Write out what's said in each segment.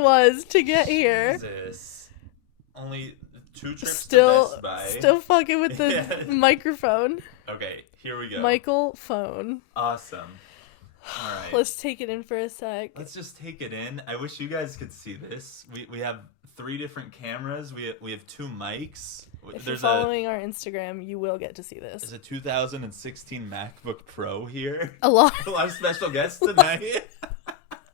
it was to get here. Jesus. Only 2 trips to Best Buy. Still fucking with the microphone. Okay, here we go. Michael phone. Awesome. All right. Let's take it in for a sec. Let's just take it in. I wish you guys could see this. We have 3 different cameras. We have 2 mics. If you're following our Instagram, you will get to see this. There's a 2016 MacBook Pro here. A lot of special guests tonight.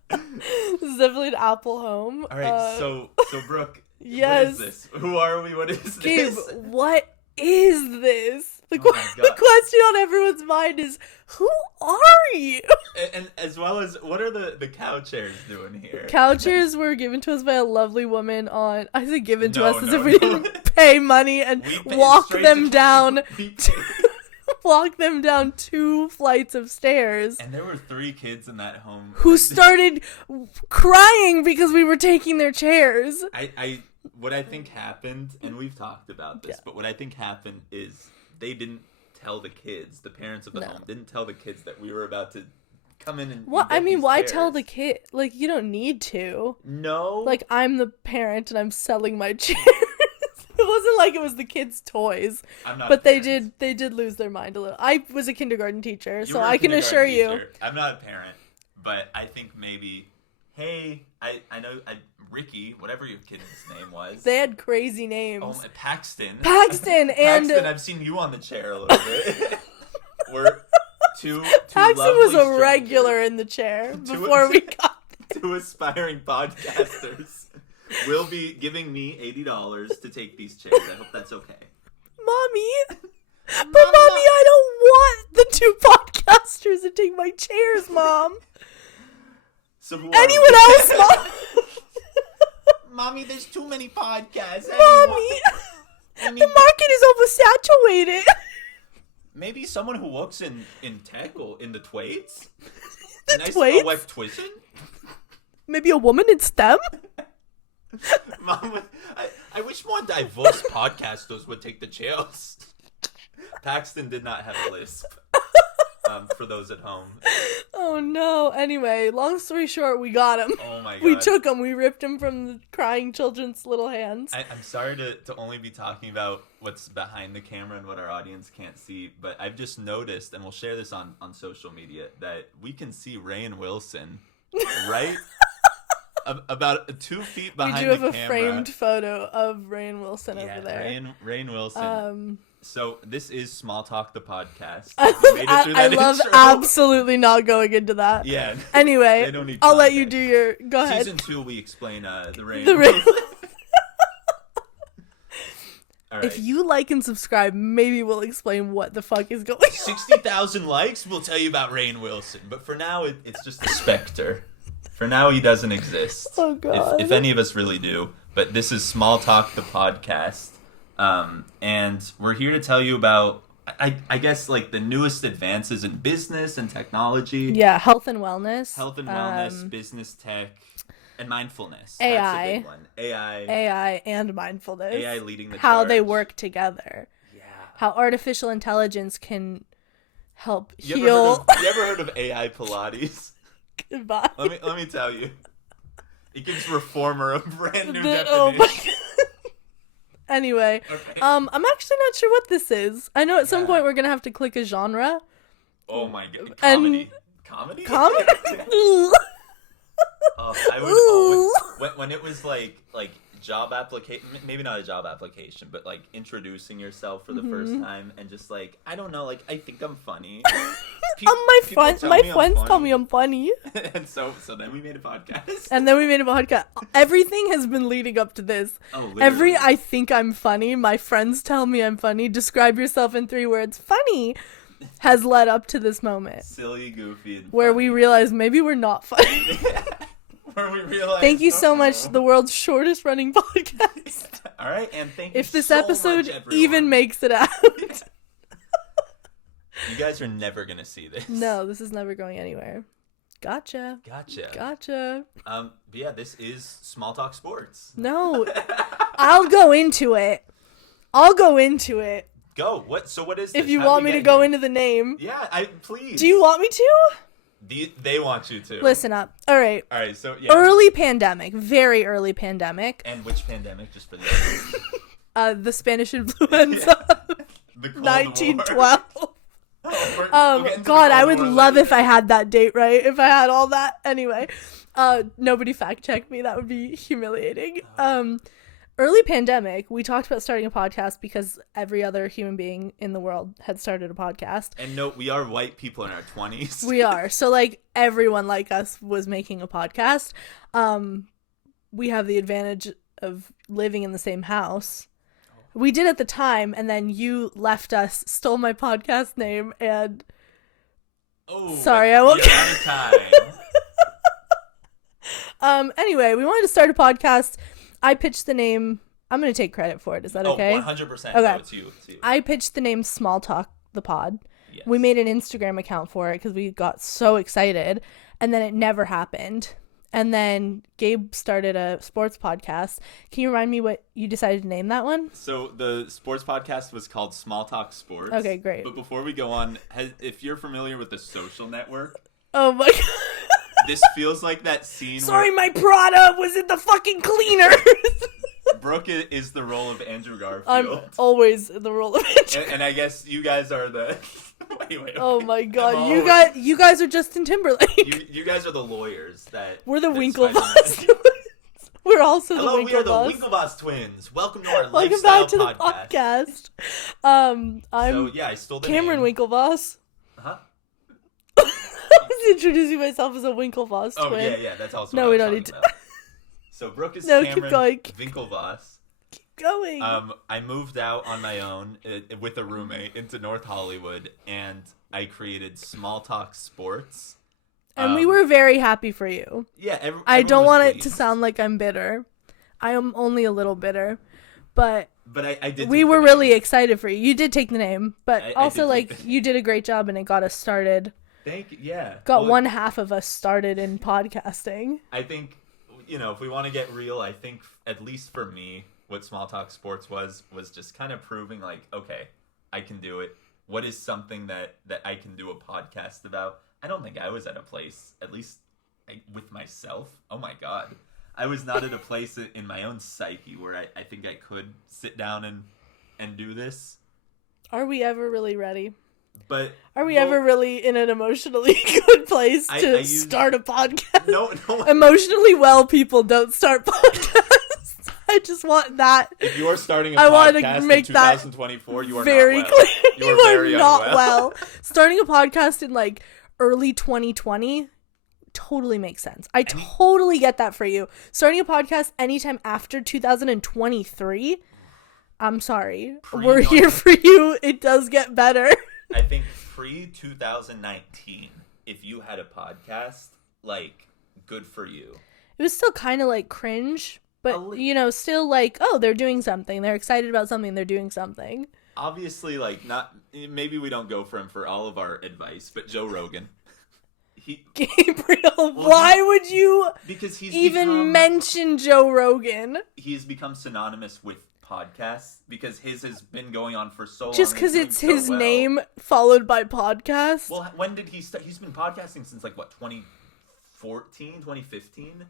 This is definitely an Apple home. All right, so Brooke, yes. What is this? Who are we? What is Gabe, this? what is this? The question on everyone's mind is, who are you? And as well as, what are the cow chairs doing here? Cow chairs were given to us by a lovely woman on... I say given to us as if we didn't pay money and walk them down... walk them down 2 flights of stairs. And there were 3 kids in that home who started crying because we were taking their chairs. What I think happened, and we've talked about this, but what I think happened is they didn't tell the kids, the parents of the home didn't tell the kids that we were about to come in and what? I mean, why chairs. tell the kid? Like, you don't need to. No. Like, I'm the parent and I'm selling my chairs. It wasn't like it was the kids' toys. I'm not. But they did lose their mind a little. I was a kindergarten teacher, so I can assure you. I'm not a parent, but I think maybe, hey, I know Ricky, whatever your kid's name was. They had crazy names. Oh, Paxton. Paxton, I've seen you on the chair a little bit. We're two Paxton was a strangers. regular in the chair before we got there. 2 aspiring podcasters will be giving me $80 to take these chairs. I hope that's okay. Mommy! But Mommy, I don't want the 2 podcasters to take my chairs, Mom. So who anyone else, Mom? Mommy, there's too many podcasts. Mommy! The market is oversaturated. Maybe someone who works in tech or in the Twaits? Twaits? Twizzen? Maybe a woman in STEM? Mom, I wish more diverse podcasters would take the chairs. Paxton did not have a lisp. For those at home. Oh no. Anyway, long story short, we got him. Oh my god. We took him. We ripped him from the crying children's little hands. I'm sorry to only be talking about what's behind the camera and what our audience can't see, but I've just noticed, and we'll share this on social media, that we can see Rainn Wilson right about 2 feet behind the camera. We do have a framed photo of Rainn Wilson over there. Rainn Wilson. So this is Small Talk, the podcast. I love intro. absolutely not going into that. Yeah. Anyway, don't need I'll let you do your... Go ahead. Season 2, we explain the Rainn Wilson. All right. If you like and subscribe, maybe we'll explain what the fuck is going on. 60,000 likes, we'll tell you about Rainn Wilson. But for now, it's just a specter. For now, he doesn't exist. Oh, God. If any of us really do. But this is Small Talk, the podcast. And we're here to tell you about, I guess, like the newest advances in business and technology. Yeah, health and wellness. Business tech, and mindfulness. AI. That's a big one. AI and mindfulness. AI leading the How charge. they work together. Yeah. How artificial intelligence can help heal. You ever heard of AI Pilates? Goodbye. Let me tell you. It gives reformer a brand new definition. Oh my God. Anyway, okay. I'm actually not sure what this is. I know at some point we're gonna have to click a genre. Oh my God! Comedy? I would always, when it was like job application, maybe not a job application, but like introducing yourself for the first time and just like, I don't know, like I think I'm funny. My friends tell me I'm funny. And so then we made a podcast. Everything has been leading up to this. Oh, literally. I think I'm funny. My friends tell me I'm funny. Describe yourself in 3 words. Funny has led up to this moment. Silly, goofy, and where funny. We realize maybe we're not funny. Where we realize. Thank you so much, the world's shortest running podcast. All right, and thank you if this so episode much, even makes it out. You guys are never gonna see this. No, this is never going anywhere. Gotcha. But yeah, this is Small Talk Sports. No, I'll go into it. Go. What? So what is this? If you want me to go into the name. Yeah, please. Do you want me to? They want you to. Listen up. All right. All right, so yeah. Early pandemic. Very early pandemic. And which pandemic, just for the The Spanish influenza. The Cold 1912. War. God, I would love if I had that date right. If I had all that. Anyway, nobody fact check me. That would be humiliating. Early pandemic, we talked about starting a podcast because every other human being in the world had started a podcast. And no, we are white people in our 20s. We are. So, like, everyone like us was making a podcast. We have the advantage of living in the same house. We did at the time, and then you left us, stole my podcast name, and... Oh, sorry, I won't... Anyway, we wanted to start a podcast. I pitched the name... I'm going to take credit for it. Is that okay? 100%. Okay. No, it's you. I pitched the name Small Talk the Pod. Yes. We made an Instagram account for it because we got so excited, and then it never happened. And then Gabe started a sports podcast. Can you remind me what you decided to name that one? So the sports podcast was called Small Talk Sports. Okay, great. But before we go on, if you're familiar with The Social Network... Oh my god. This feels like that scene Sorry, my Prada was in the fucking cleaner. Brooke is the role of Andrew Garfield. I'm always in the role of Andrew. And I guess you guys are the... Wait. Oh my god, you guys are Justin Timberlake. You guys are the lawyers that... We're the Winklevoss twins. We're also Hello, the Winklevoss. we are the Winklevoss twins. Welcome to our Welcome lifestyle back to the podcast. I'm I stole the Cameron name. Winklevoss. Huh? I was introducing myself as a Winklevoss twin. Oh, yeah, that's also No, what we I don't was need to. talking about. So Brooke is Keep Cameron going. Winklevoss. Going. I moved out on my own with a roommate into North Hollywood, and I created Small Talk Sports. And we were very happy for you. Yeah, I don't want it to pleased. sound like I'm bitter. I am only a little bitter, but I did. We were really excited for you. You did take the name, but also like you did a great job, and it got us started. Thank you. Yeah. Got one half of us started in podcasting. I think, if we want to get real, I think at least for me, what Small Talk Sports was just kind of proving like, okay, I can do it. What is something that I can do a podcast about? I don't think I was at a place, at least with myself. Oh my God. I was not at a place in my own psyche where I think I could sit down and do this. Are we ever really ready? But are we ever really in an emotionally good place to start a podcast? No. Emotionally well people don't start podcasts. I just want that. If you are starting a podcast in 2024, you are very not well. Clear. You are very not unwell. well. Starting a podcast in like early 2020 totally makes sense. I totally get that for you. Starting a podcast anytime after 2023, I'm sorry. We're here for you. It does get better. I think pre-2019, if you had a podcast, like, good for you. It was still kind of like cringe, but, still like, oh, they're doing something. They're excited about something. They're doing something. Obviously, like, maybe we don't go for him for all of our advice, but Joe Rogan. Gabriel, why would you because he's even mention Joe Rogan? He's become synonymous with podcasts because his has been going on for so long. Just because it's his name followed by podcast? Well, when did he start? He's been podcasting since, like, what, 2014, 2015?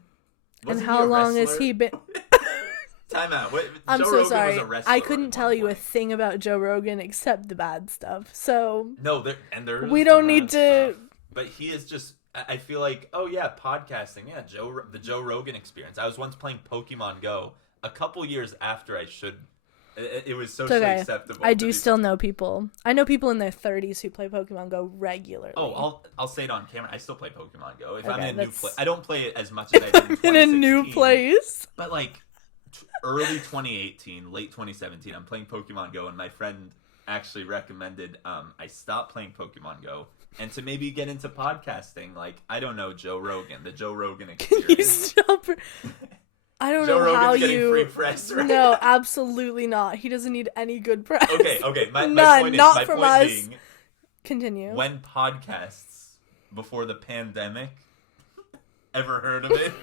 And how long has he been... Time out. I'm Joe so Rogan sorry. Was a wrestler I couldn't tell you a thing about Joe Rogan except the bad stuff. So... No, we don't need to... Stuff. But he is just, I feel like, oh yeah, podcasting, yeah, the Joe Rogan experience. I was once playing Pokemon Go a couple years after I should. It was socially acceptable. I do still know people. I know people in their 30s who play Pokemon Go regularly. Oh, I'll say it on camera. I still play Pokemon Go. If I'm in a new place, I don't play it as much as I did in 2016. In a new place. But like early 2018, late 2017, I'm playing Pokemon Go, and my friend actually recommended I stop playing Pokemon Go. And to maybe get into podcasting, like, I don't know, Joe Rogan, the Joe Rogan experience. Can you stop? I don't know how you... Getting free press, right? No, absolutely not. He doesn't need any good press. Okay. My point not is, from my point us. being, continue. When podcasts, before the pandemic, ever heard of it?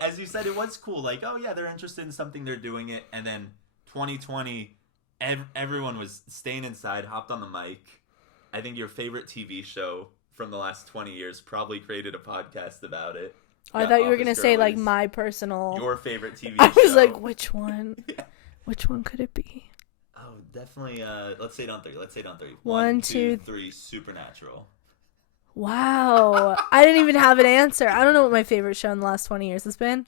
As you said, it was cool. Like, oh yeah, they're interested in something, they're doing it. And then 2020... Everyone was staying inside, hopped on the mic, I think your favorite TV show from the last 20 years probably created a podcast about it. Oh, I thought you were going to say, like, my personal... Your favorite TV show. I was like, which one? Yeah. Which one could it be? Oh, definitely, let's say it on three. One, 2, 3, Supernatural. Wow. I didn't even have an answer. I don't know what my favorite show in the last 20 years has been.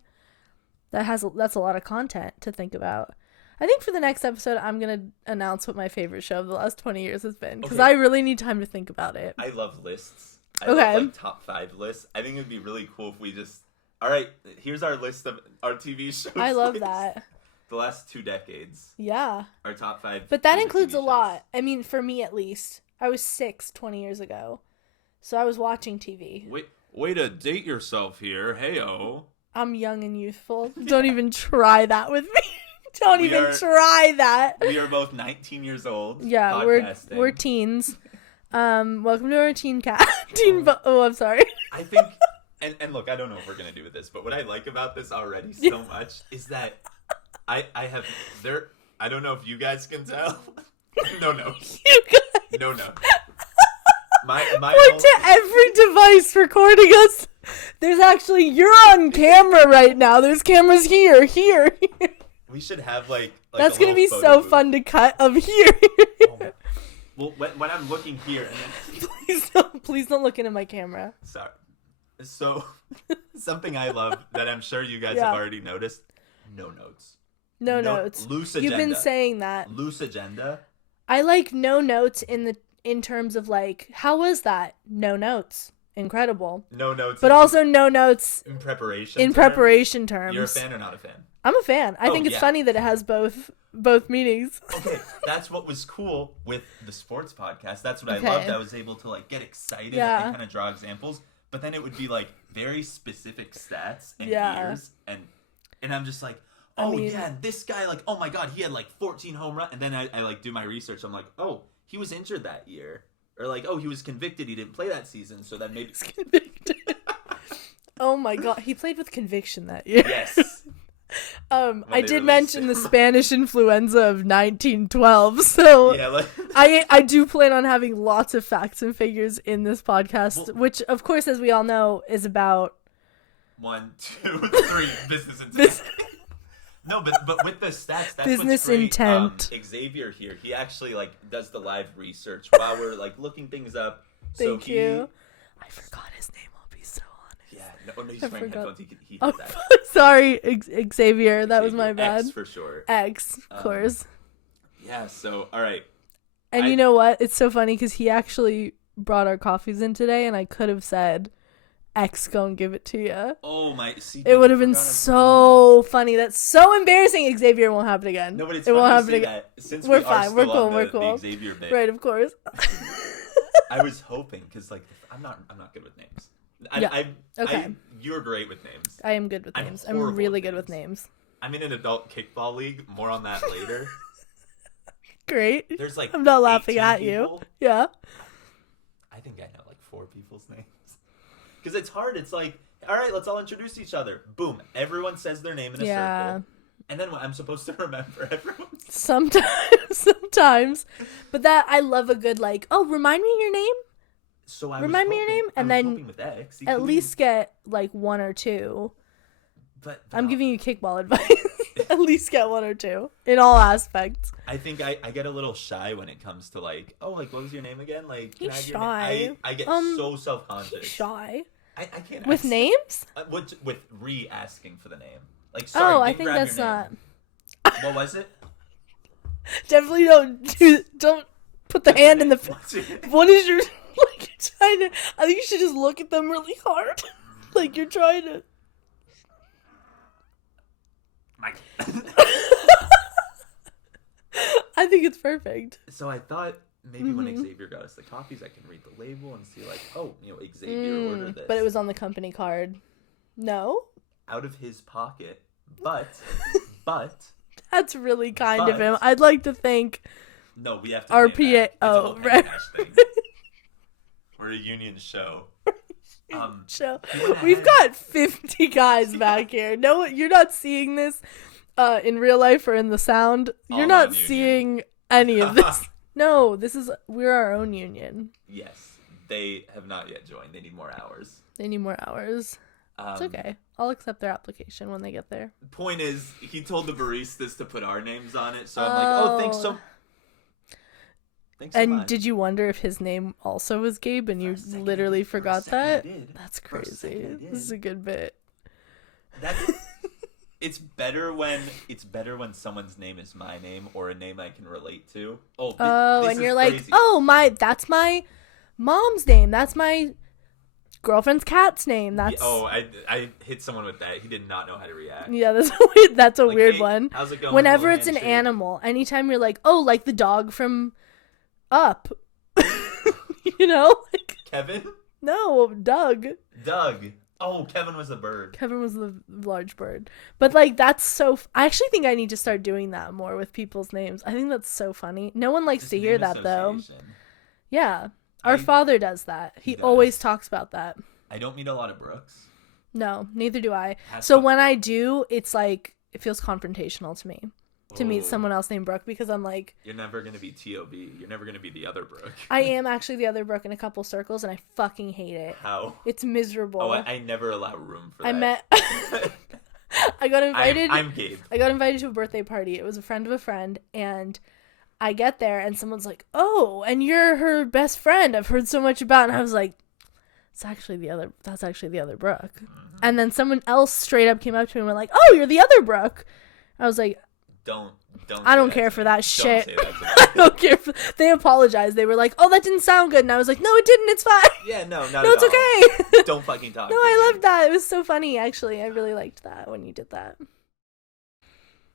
That's a lot of content to think about. I think for the next episode, I'm going to announce what my favorite show of the last 20 years has been. Because I really need time to think about it. I love lists. I love, like, top 5 lists. I think it would be really cool if we just... All right, here's our list of our TV shows. I love that. The last 2 decades. Yeah. Our top 5. But that includes a lot. I mean, for me at least. I was 6 20 years ago. So I was watching TV. Way to date yourself here. Hey-o. I'm young and youthful. Don't even try that with me. Don't even try that. We are both 19 years old. Yeah, we're teens. Welcome to our I'm sorry. I think, and look, I don't know what we're gonna do with this, but what I like about this already so much is that I have there. I don't know if you guys can tell. No. You guys. No. My Point to every device recording us. There's actually, you're on camera right now. There's cameras here. We should have like that's gonna be so booth. Fun to cut of here. Well, when I'm looking here, and then... please don't look into my camera. Sorry. So something I love that I'm sure you guys have already noticed: no notes. No notes. Loose agenda. You've been saying that. Loose agenda. I like no notes in terms of like, how was that? No notes. Incredible. No notes. But also no notes in preparation. In preparation terms. You're a fan or not a fan? I'm a fan. I think it's funny that it has both meanings. Okay, that's what was cool with the sports podcast. That's what I loved. I was able to like get excited and kind of draw examples, but then it would be like very specific stats and years, and I'm just like, this guy, like, oh my god, he had like 14 home runs, and then I like do my research. I'm like, oh, he was injured that year, or like, oh, he was convicted, he didn't play that season, so then maybe he's convicted. Oh my god, he played with conviction that year. Yes. I did mention the Spanish influenza of 1912, so I do plan on having lots of facts and figures in this podcast, which, of course, as we all know, is about 1, 2, 3 business intent. No, but with the stats, that's business what's great. intent. Xavier here, he actually like does the live research while we're like looking things up. Thank you. I forgot his name. No, he's wearing headphones. He oh, that. Sorry, Xavier. That was my bad. X for short. X, of course. Yeah, so, all right. And you know what? It's so funny because he actually brought our coffees in today, and I could have said, X, go and give it to you. Oh, my. It would have been so funny. That's so embarrassing. Xavier won't happen again. No, but it's won't happen again. Since we're fine. We're cool. We're cool. The Xavier bit. Right, of course. I was hoping, because, like, I'm not good with names. You're great with names. I am good with names. I'm really good with names. I'm in an adult kickball league. More on that later. Great. There's like I'm not laughing at people. You. Yeah. I think I know like 4 people's names. Because it's hard. It's like, all right, let's all introduce each other. Boom. Everyone says their name in a circle. And then I'm supposed to remember everyone. Sometimes. But that, I love a good like, oh, remind me your name. So remind me your name, and then with X, at least get like 1 or 2. But I'm giving you kickball advice. At least get 1 or 2 in all aspects. I think I get a little shy when it comes to like, oh, like what was your name again? Like, he's shy. I get so self-conscious. He's shy. I can't with names. With asking for the name. Like, sorry, I think that's not. What was it? Definitely don't put the hand in the. What is your? Like you're trying to. I think you should just look at them really hard. Like you're trying to. Mike. I think it's perfect. So I thought maybe when Xavier got us the coffees, I can read the label and see like, oh, Xavier ordered this. But it was on the company card. No. Out of his pocket, but. That's really kind of him. I'd like to thank. No, we have to. Our PA. Oh, right. We're a union show. We've got 50 guys back here. No, you're not seeing this in real life or in the sound. You're not seeing any of this. No, we're our own union. Yes. They have not yet joined. They need more hours. They need more hours. It's okay. I'll accept their application when they get there. Point is, he told the baristas to put our names on it, so I'm like, oh, thanks so and much. Did you wonder if his name also was Gabe and you literally forgot that? That's crazy. This is a good bit. It's better when someone's name is my name or a name I can relate to. This and you're crazy. like, that's my mom's name. That's my girlfriend's cat's name. That's I hit someone with that. He did not know how to react. Yeah, that's a weird one. How's it going? Whenever it's an animal, anytime you're like, oh, like the dog from Up. You know? Like, Kevin? No, Doug. Oh, Kevin was the bird. Kevin was the large bird. But like that's so I actually think I need to start doing that more with people's names. I think that's so funny. No one likes to hear that though. Yeah. Our father does that. He always talks about that. I don't meet a lot of Brooks. No, neither do I. So when I do, it's like it feels confrontational to me to meet someone else named Brooke because I'm like, you're never going to be T.O.B. You're never going to be the other Brooke. I am actually the other Brooke in a couple circles and I fucking hate it. How? It's miserable. Oh, I never allow room for that. I got invited. I'm Gabe. I got invited to a birthday party. It was a friend of a friend and I get there and someone's like, oh, and you're her best friend. I've heard so much about. And I was like, that's actually the other Brooke. Mm-hmm. And then someone else straight up came up to me and were like, oh, you're the other Brooke. I was like, I don't care for that shit. I don't care. They apologized. They were like, oh, that didn't sound good. And I was like, no, it didn't. It's fine. Yeah, no, it's okay. Don't fucking talk. No, I loved that. It was so funny, actually. I really liked that when you did that.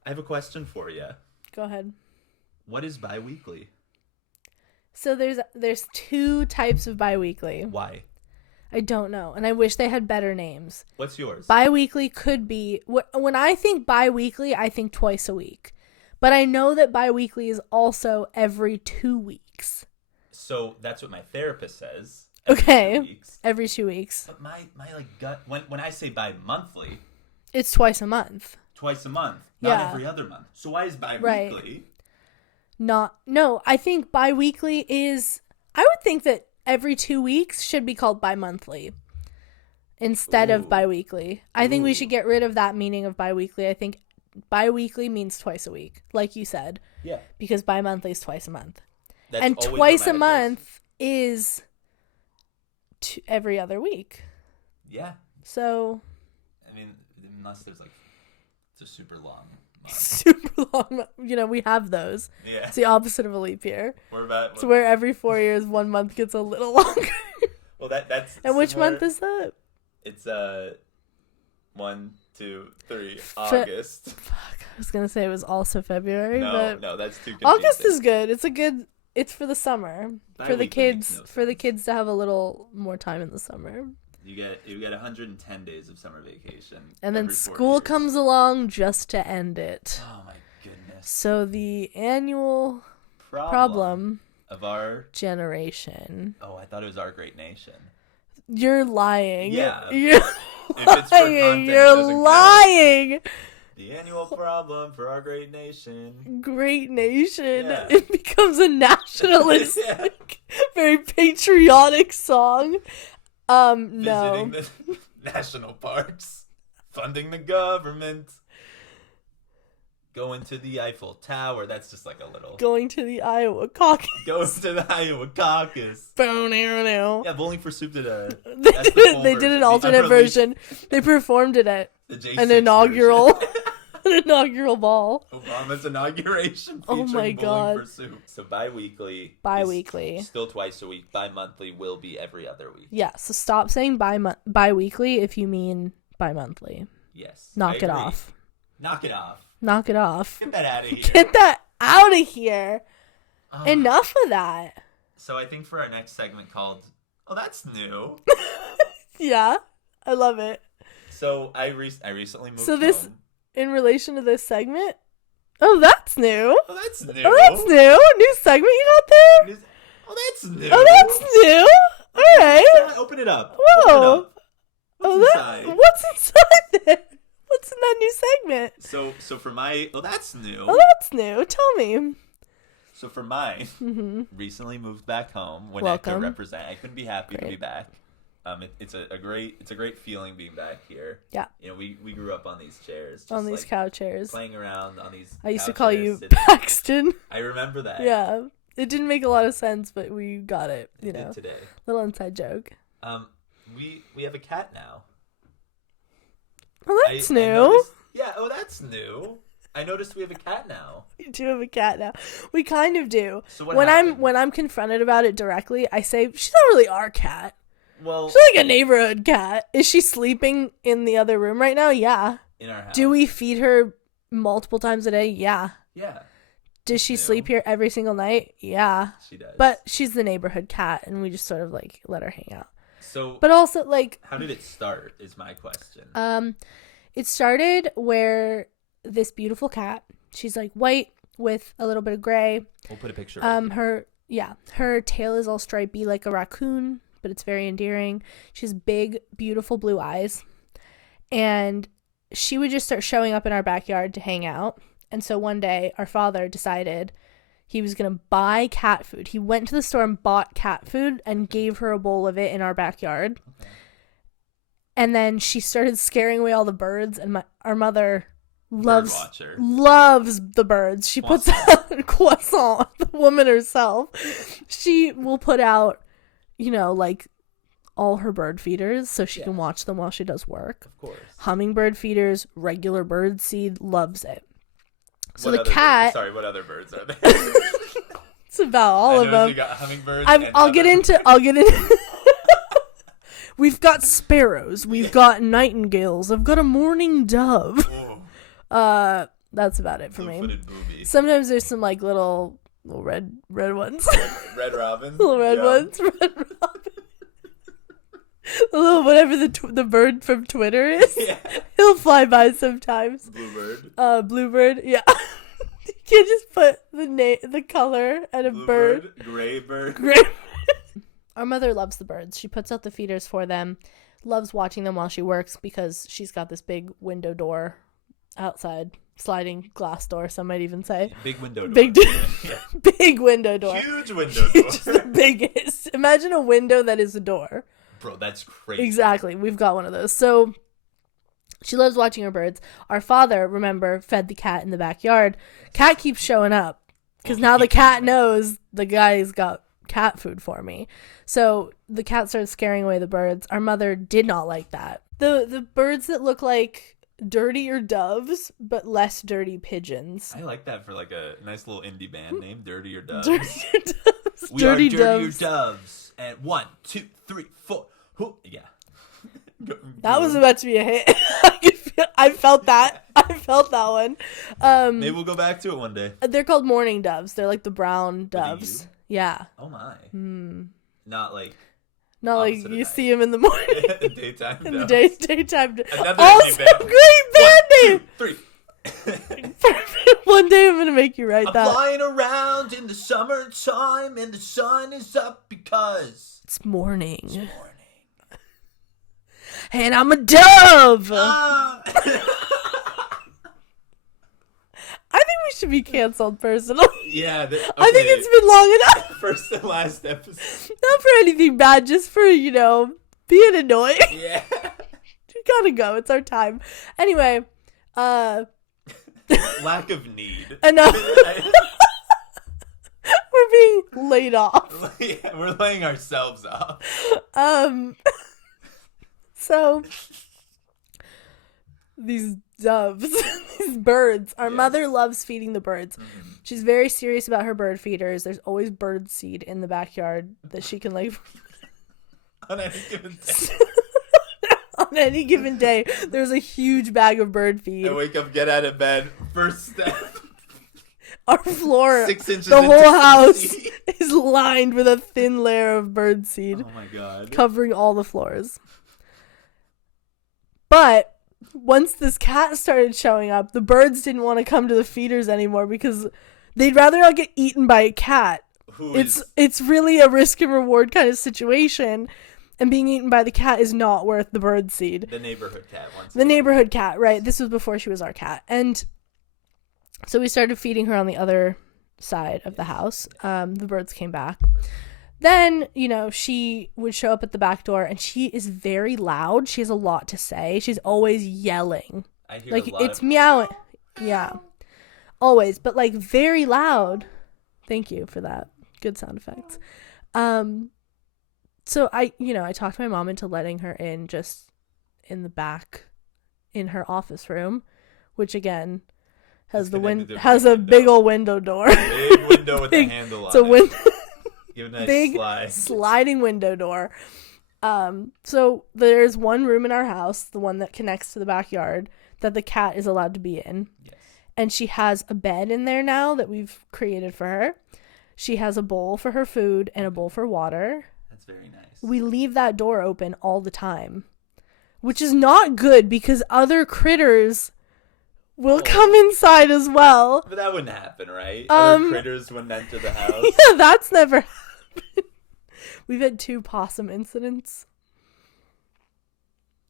I have a question for you. Go ahead. What is bi-weekly? So there's two types of bi-weekly. Why? I don't know, and I wish they had better names. What's yours? Bi-weekly could be... When I think bi-weekly, I think twice a week. But I know that bi-weekly is also every 2 weeks. So that's what my therapist says. Every 2 weeks. But my like gut... When I say bi-monthly... It's twice a month. Twice a month. Not every other month. So why is bi-weekly? Right. No, I think bi-weekly is... I would think that every 2 weeks should be called bi-monthly instead of bi-weekly. I think we should get rid of that meaning of bi-weekly. I think bi-weekly means twice a week, like you said. Yeah. Because bi-monthly is twice a month. That's and twice a month is every other week. Yeah. So... I mean, unless there's like... It's a super long month. Super long. We have those. Yeah. It's the opposite of a leap year. It's where every 4 years 1 month gets a little longer. Well, that's. And which month is that? It's 1, 2, 3 August. Fuck, I was gonna say it was also February. No, that's too confusing. August is good. It's for the summer. For the kids. No for the kids to have a little more time in the summer. You get 110 days of summer vacation. And then school comes along just to end it. Oh my goodness. So the annual problem of our generation. Oh, I thought it was our great nation. You're lying. Yeah. You're lying. You're lying. The annual problem for our great nation. Great nation. Yeah. It becomes a nationalistic, very patriotic song. Visiting the national parks, funding the government, going to the Eiffel Tower. That's just like a little. Going to the Iowa caucus. Yeah, bowling for soup did a. They did an alternate version. They performed it at an inaugural. An inaugural ball. Obama's inauguration featuring my God. Bowling for Soup. So bi-weekly. Still twice a week. Bi-monthly will be every other week. Yeah, so stop saying bi-weekly if you mean bi-monthly. Yes. Knock it off. Knock it off. Knock it off. Get that out of here. Get that out of here. Enough of that. So I think for our next segment called, oh, that's new. Yeah, I love it. So I recently moved home. In relation to this segment? Oh, that's new. Oh, that's new. New segment you got there? Oh, that's new. All right. Open it up. Whoa. What's inside? What's inside there? What's in that new segment? So for my... Oh, that's new. Oh, that's new. Tell me. So for mine, recently moved back home. Welcome. Winnetka represent. I couldn't be happy to be back. It's a great feeling being back here. Yeah. You know, we grew up on these chairs. Just on these cow chairs. Playing around on these. I used to couch call chairs, you sitting. Paxton. I remember that. Yeah. It didn't make a lot of sense, but we got it. You know. Today. Little inside joke. We have a cat now. Well, that's new. That's new. I noticed we have a cat now. We do have a cat now. We kind of do. So what when happened? when I'm confronted about it directly, I say she's not really our cat. Well, she's like a neighborhood cat. Is she sleeping in the other room right now? Yeah. In our house. Do we feed her multiple times a day? Yeah. Yeah. Does she sleep here every single night? Yeah. She does. But she's the neighborhood cat, and we just sort of like let her hang out. So, but also like, how did it start? Is my question. It started where this beautiful cat. She's like white with a little bit of gray. We'll put a picture. Her tail is all stripy like a raccoon, but it's very endearing. She has big, beautiful blue eyes, and she would just start showing up in our backyard to hang out. And so one day, our father decided he was going to buy cat food. He went to the store and bought cat food and gave her a bowl of it in our backyard. Okay. And then she started scaring away all the birds, and our mother loves the birds. She puts out Croissant, the woman herself. She will put out, like all her bird feeders so she can watch them while she does work. Of course. Hummingbird feeders, regular bird seed, loves it. So the cat. What other birds are there? It's about all of them. You got hummingbirds. I'll get into. We've got sparrows. We've got nightingales. I've got a mourning dove. That's about it for me. Booby. Sometimes there's some like little red ones. Red robins. Little red ones. Red robin. A little whatever the bird from Twitter is. Yeah. He'll fly by sometimes. Bluebird. Bluebird. Yeah. You can't just put the color and a bird. Gray bird. Our mother loves the birds. She puts out the feeders for them. Loves watching them while she works because she's got this big window door outside. Sliding glass door, some might even say. Big window door. Big window door. Huge window door. Just the biggest. Imagine a window that is a door. Bro, that's crazy. Exactly. We've got one of those. So she loves watching her birds. Our father, remember, fed the cat in the backyard. Cat keeps showing up because now the cat knows the guy's got cat food for me. So the cat started scaring away the birds. Our mother did not like that. The birds that look like dirtier doves, but less dirty pigeons. I like that for like a nice little indie band name, Dirtier Doves. Dirtier Doves. We are Dirtier Doves. And 1, 2, 3, 4. Yeah. That was about to be a hit. I felt that. I felt that one. Maybe we'll go back to it one day. They're called mourning doves. They're like the brown doves. Yeah. Oh my. Not like you see them in the morning. Daytime. In the daytime. Another also great band name. 1, 2, 3. One day I'm gonna make you write that. I'm flying around in the summertime and the sun is up because it's morning. And I'm a dove. I think we should be canceled personally. Yeah. Okay. I think it's been long enough. First and last episode. Not for anything bad, just for, being annoying. Yeah. We gotta go. It's our time. Anyway, lack of need. Enough. We're being laid off. Yeah, we're laying ourselves off. So these doves, these birds, our mother loves feeding the birds. Mm-hmm. She's very serious about her bird feeders. There's always bird seed in the backyard that she can on any given day. On any given day, there's a huge bag of bird feed. I wake up, get out of bed, first step. Our floor, 6 inches the whole house is lined with a thin layer of bird seed. Oh my god. Covering all the floors. But once this cat started showing up, the birds didn't want to come to the feeders anymore because they'd rather not get eaten by a cat. It's really a risk and reward kind of situation. And being eaten by the cat is not worth the bird seed. The neighborhood cat. Neighborhood cat, right. This was before she was our cat. And so we started feeding her on the other side of the house. The birds came back. Then, she would show up at the back door, and she is very loud. She has a lot to say. She's always yelling. I hear a lot it's meowing. Yeah. Always, but very loud. Thank you for that. Good sound effects. So I talked my mom into letting her in just in the back in her office room, which again has a big old window door. Big window with a handle on it. It's a window. Give it a nice big sliding window door. So there's one room in our house, the one that connects to the backyard, that the cat is allowed to be in. Yes. And she has a bed in there now that we've created for her. She has a bowl for her food and a bowl for water. That's very nice. We leave that door open all the time, which is not good because other critters will come inside as well. But that wouldn't happen, right? Other critters wouldn't enter the house. Yeah, that's never happened. We've had 2 possum incidents.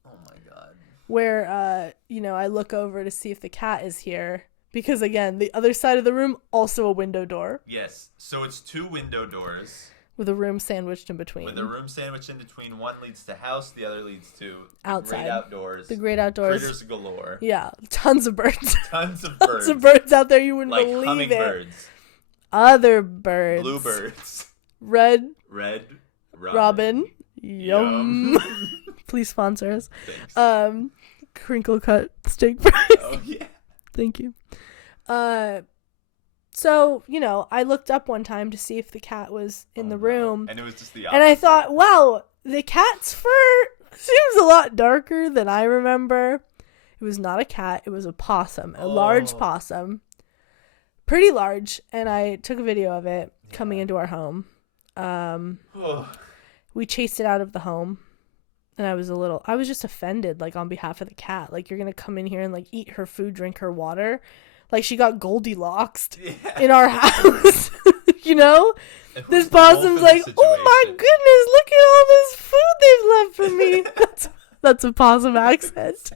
Oh my god. Where, I look over to see if the cat is here. Because, again, the other side of the room, also a window door. Yes. So it's 2 window doors. With a room sandwiched in between. One leads to house, the other leads to outside. The great outdoors. Critters galore. Yeah. Tons of birds. Tons of birds. Tons of birds out there. You wouldn't believe hummingbirds. It. Other birds. Bluebirds. Red Robin. Yum. Please sponsor us. Thanks. Crinkle cut steak fries. Oh, yeah. Thank you. So, I looked up one time to see if the cat was in the room. And it was just the opposite. And I thought, wow, the cat's fur seems a lot darker than I remember. It was not a cat. It was a possum, a large possum. Pretty large. And I took a video of it coming into our home. We chased it out of the home. And I was just offended, on behalf of the cat. You're going to come in here and, eat her food, drink her water. She got Goldilocks in our house. This possum's oh my goodness, look at all this food they've left for me. That's a possum accent.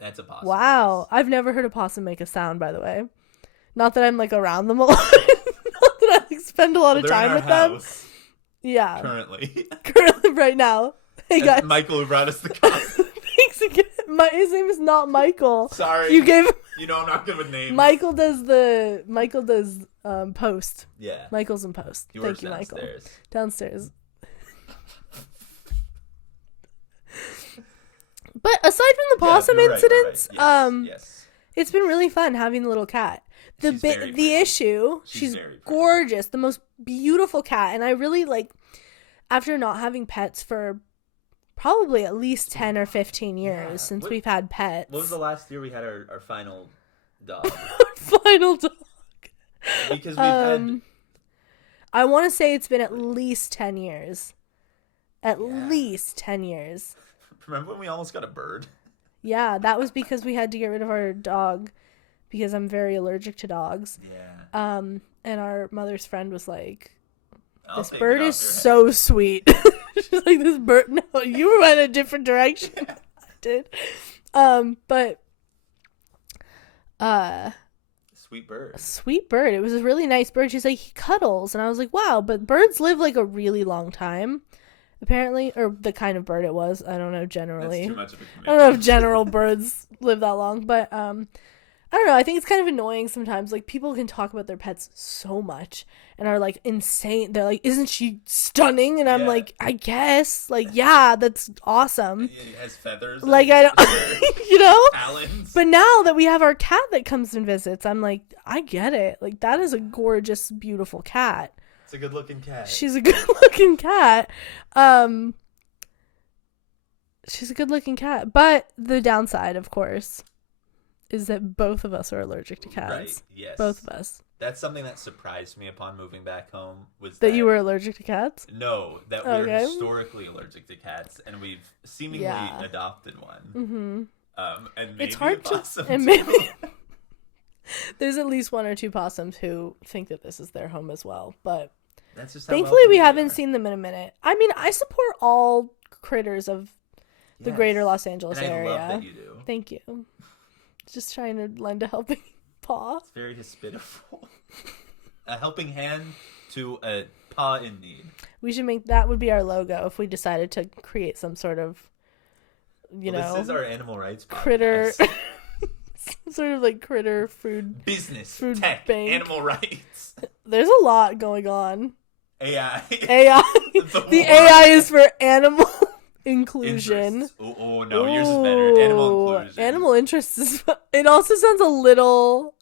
That's a possum. Wow. I've never heard a possum make a sound, by the way. Not that I'm, around them a lot. Not that I spend a lot of time with them. Yeah. Currently, right now. Hey, guys. Michael who brought us the coffee. Thanks again. His name is not Michael. Sorry. You gave. I'm not good with names. Michael does post. Yeah. Michael's in post. Thank you, Michael. Downstairs. But aside from the possum incidents, right. Yes. It's been really fun having the little cat. The issue, she's gorgeous, the most beautiful cat, and I really after not having pets for probably at least 10 or 15 years since we've had pets. What was the last year we had our final dog? Final dog. Because we've had... I want to say it's been at least 10 years. At least 10 years. Remember when we almost got a bird? Yeah, that was because we had to get rid of our dog because I'm very allergic to dogs. Yeah. And our mother's friend was like, This bird is so sweet. She's like, this bird. No, you went a different direction. I did. But. Sweet bird. Sweet bird. It was a really nice bird. She's like, he cuddles. And I was like, wow, but birds live like a really long time. Apparently, or the kind of bird it was. I don't know generally. That's too much of a commitment. I don't know if general birds live that long, but I don't know. I think it's kind of annoying sometimes. Like, people can talk about their pets so much and are like insane. They're like, isn't she stunning? And I'm like, I guess. Like, yeah, that's awesome. He has feathers. Like, I don't, you know? Talons. But now that we have our cat that comes and visits, I'm like, I get it. Like, that is a gorgeous, beautiful cat. It's a good looking cat. She's a good looking cat. She's a good looking cat. But the downside, of course, is that both of us are allergic to cats. Right, yes. Both of us. That's something that surprised me upon moving back home. Was that you were allergic to cats? No, that we were historically allergic to cats, and we've seemingly adopted one. Mm-hmm. And maybe it's hard a possum to... And maybe... There's at least one or two possums who think that this is their home as well, but... That's just thankfully we haven't seen them in a minute. I mean, I support all critters of the greater Los Angeles area. I love that you do. Thank you. Just trying to lend a helping paw. It's very hospitable. A helping hand to a paw in need. We should make that would be our logo if we decided to create some sort of, This is our animal rights podcast. Critter. Sort of like critter food. Business, food tech, bank. animal rights. There's a lot going on. AI. The AI is for animal inclusion. Oh, no, yours is better. Animal inclusion. Animal interest is. It also sounds a little.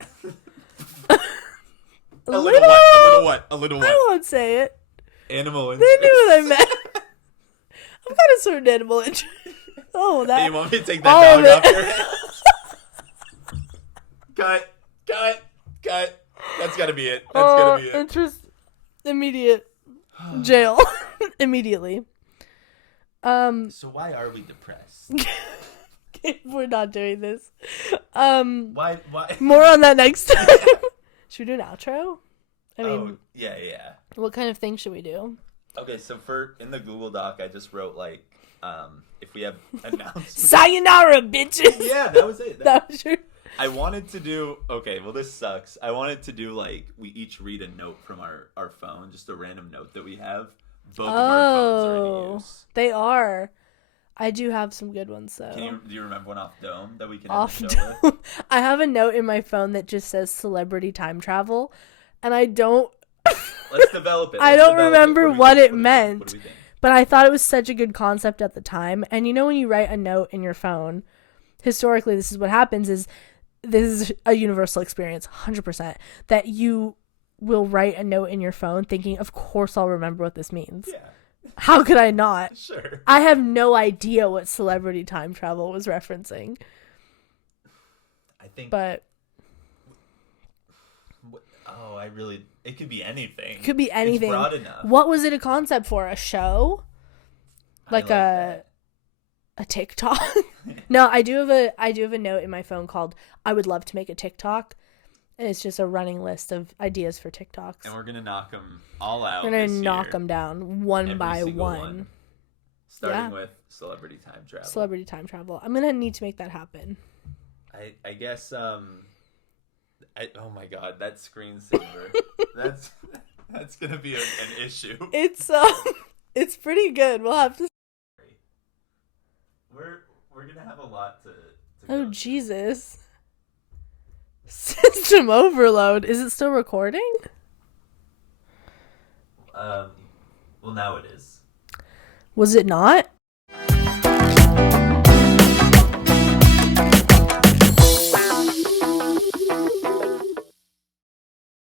A little what? I won't say it. Animal interest. They knew what I meant. I've got a certain animal interest. Oh, that. Hey, you want me to take that dog off your head? Cut. That's gotta be it. Interest. Immediate jail. Immediately. So why are we depressed? We're not doing this. Why? More on that next time. Should we do an outro? I mean, yeah. What kind of thing should we do? Okay, so in the Google Doc, I just wrote if we have announcements. Sayonara, bitches. Yeah, that was it. That was your. I wanted to do. Okay, well this sucks. I wanted to do we each read a note from our phone, just a random note that we have. Both of our phones are in use. They are. I do have some good ones though. Do you remember one off dome that we can off end the show with? I have a note in my phone that just says celebrity time travel, and I don't. Let's develop it. I don't remember what it meant, what do we think? But I thought it was such a good concept at the time. And when you write a note in your phone, historically, this is what happens: is this is a universal experience, 100%, that you will write a note in your phone thinking, of course I'll remember what this means. Yeah. How could I not? Sure. I have no idea what celebrity time travel was referencing. I think. But. It could be anything. It could be anything. It's broad enough. What was it a concept for? A show? Like a TikTok? No, I do have a note in my phone called I would love to make a TikTok. And it's just a running list of ideas for TikToks. And we're going to knock them all out. We're going to knock them down one by one. Starting with celebrity time travel. Celebrity time travel. I'm going to need to make that happen. I guess, oh my God, that screensaver. that's going to be an issue. It's pretty good. We'll have to. We're going to have a lot to Oh, go Jesus. System overload. Is it still recording? Well, now it is. Was it not?